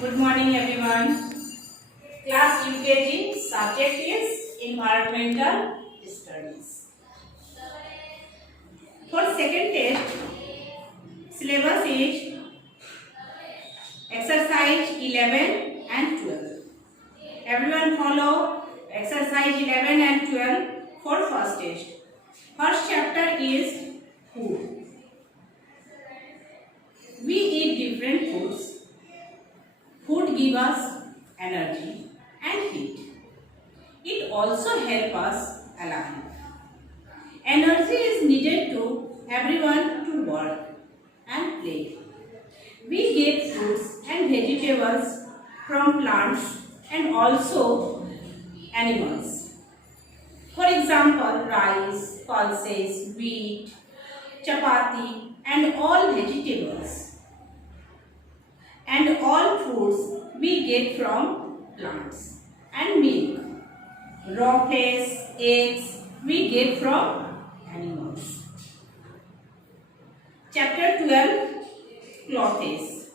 Good morning everyone. Class UKG subject is environmental studies. For second test, syllabus is exercise 11 and 12. Everyone follow exercise 11 and 12 for first test. First chapter is food. We eat different foods. Food gives us energy and heat. It also helps us alive. Energy is needed to everyone to work and play. We get fruits and vegetables from plants and also animals. For example, rice, pulses, wheat, chapati and all vegetables. And all foods we get from plants. And milk, raw flesh, eggs we get from animals. Chapter 12, Clothes.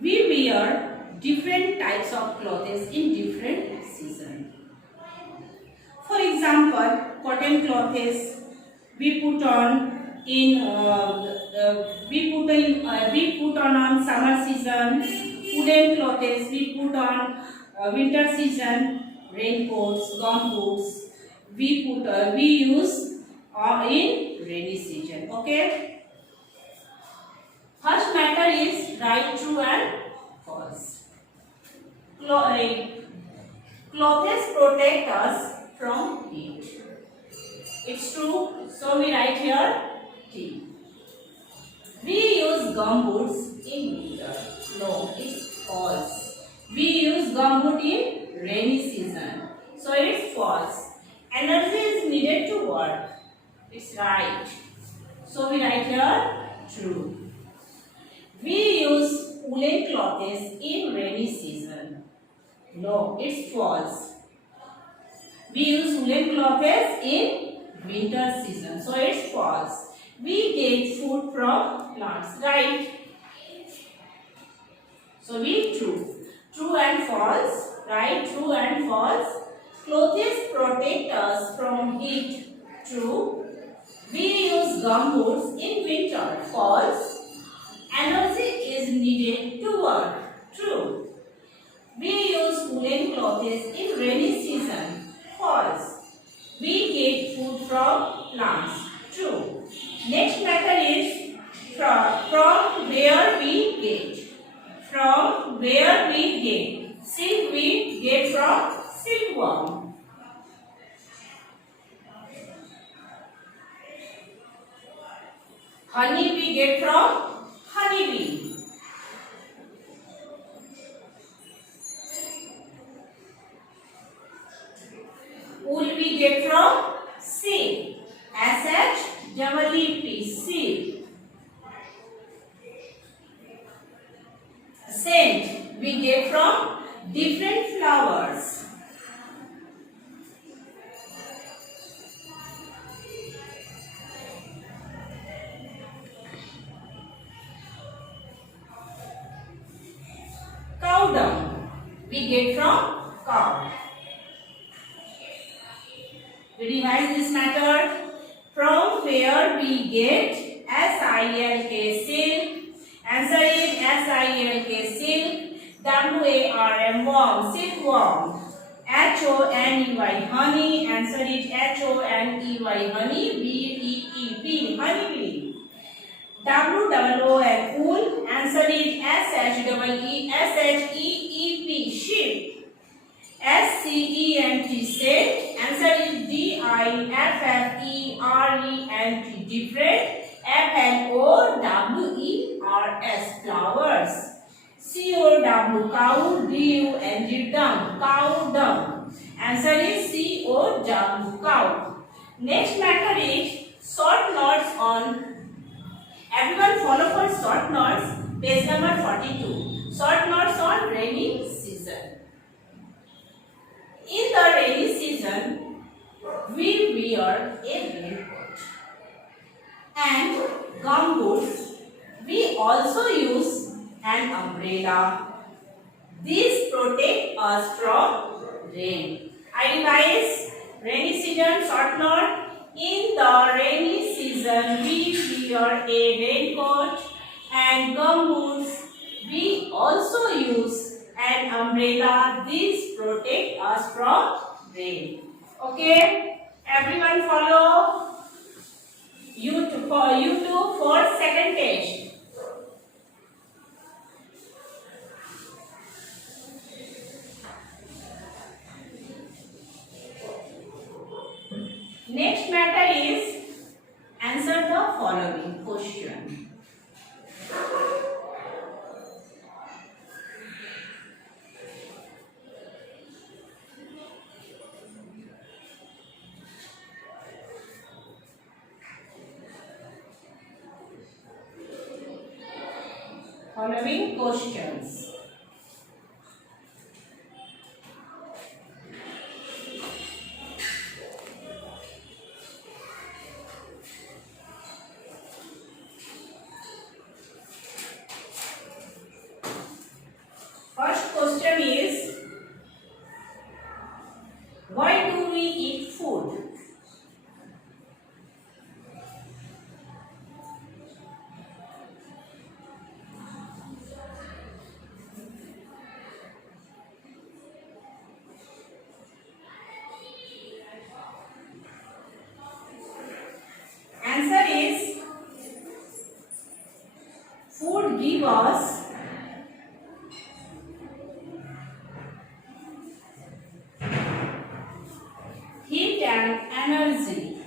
We wear different types of clothes in different seasons. For example, cotton clothes we put on on summer season. Woolen clothes we put on winter season. Raincoats, gumboots we use in rainy season. Okay. First matter is right, true and false. Clothes protect us from heat. It's true, so we write here T. We use gumboots in winter. No, it's false. We use gumboot in rainy season. So it's false. Energy is needed to work. It's right. So we write here true. We use woolen clothes in rainy season. No, it's false. We use woolen clothes in winter season. So it's false. We get food from plants, right? So we true. True and false, right? True and false. Clothes protect us from heat. True. We use gumboots in winter. False. Energy is needed to work. True. We use woolen clothes in rainy season. False. We get food from plants. True. Next matter is from where we get. From where we get. Silk we get from silkworm. Honey we get from honeybee. Wool we get from silk. SHEEP, silk. Scent we get from different flowers. Cow dung we get from cow. We revise this matter. From where we get SILK, silk. Answer is SILK, silk. WARM, worm, silkworm. HONEY, honey. Answer is HONEY, honey. BEE, honeybee. WOON, wool. Answer is SHEEP, sheep. SCENT, scent. Answer is DIFFERENT, different. FLOWERS, flowers. COW, cow. DUNG, dung, cow dung. Answer is COW, cow. Next matter is short notes on. Everyone follow for short notes. Page number 42. Short notes on rainy season. In the rainy season, we wear a raincoat and gumboots. We also use an umbrella. These protect us from rain. I revise. Rainy season short note. In the rainy season, we wear a raincoat and gumboots. We also use an umbrella. These protect us from rain. Okay, everyone follow. You two for second test. Next matter is answer the following question. Following questions. First question is, why do we eat food? Answer is, food gives us heat and energy.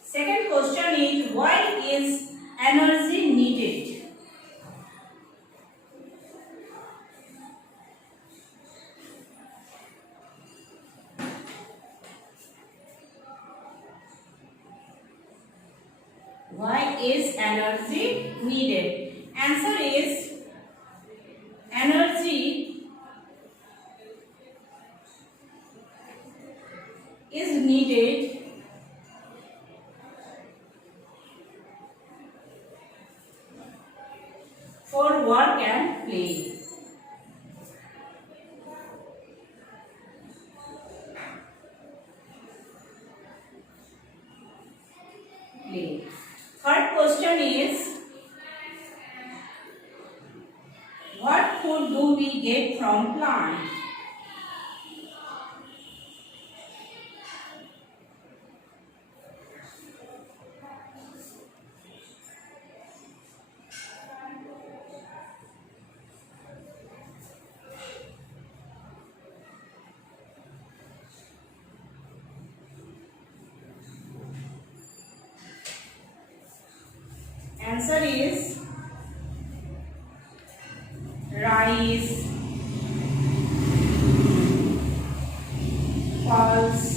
Second question is, why is energy needed? Why is energy needed? Answer is, energy is needed for work and play. Third question is, what food do we get from plant? Answer is rice, pulse,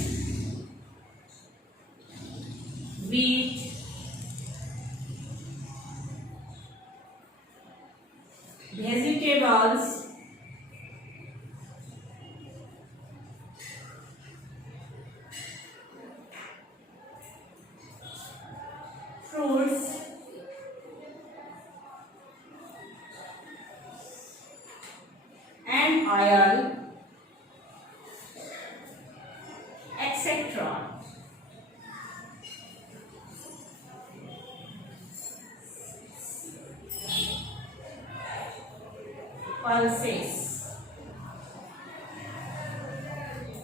wheat, vegetables, fruits, and oil, etc. Pulses.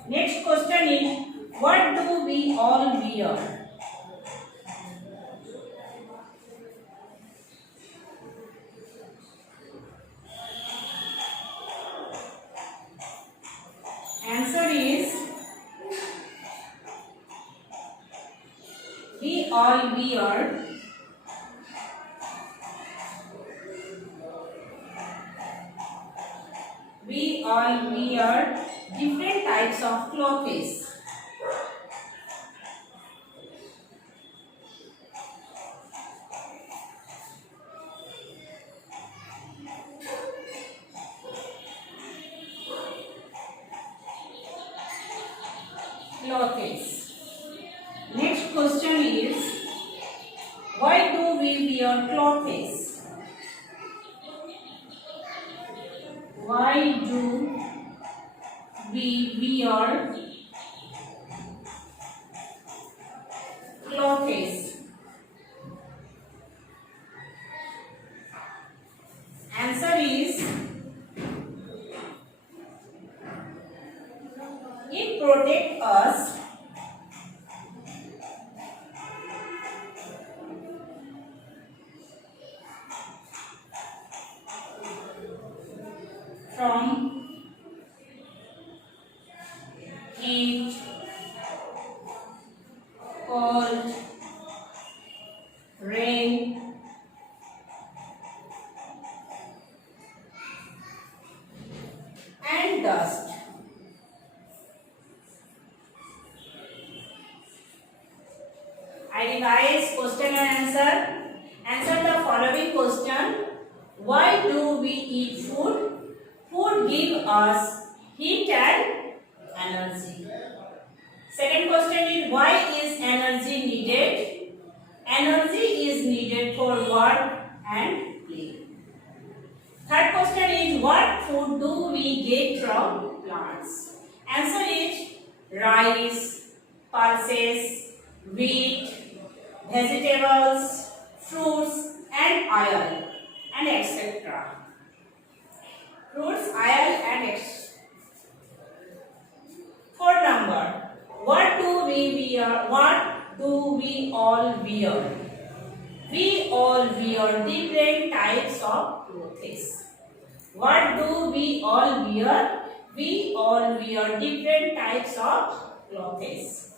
Next question is, what do we all wear? Answer is, we all wear different types of clothes. clothes. Next question is, why do we wear clothes? Why do we wear clothes? Answer is, it protects us from heat, cold, rain, and dust. I revise question and answer. Answer the following question. Why do we eat food? Food gives us heat and energy. Second question is, why is energy needed? Energy is needed for work and play. Third question is, what food do we get from plants? Answer is rice, pulses, wheat, vegetables, fruits and oil and etc. Fruits, oil and etc. Fourth number, what do we wear? What do we all wear? We all wear different types of clothes. What do we all wear? We all wear different types of clothes.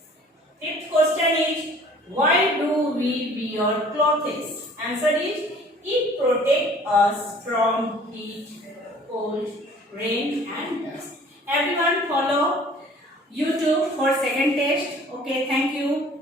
Fifth question is, why do we wear clothes? Answer is, it protects us from heat, cold, rain and dust. Everyone follow YouTube for second test. Okay, thank you.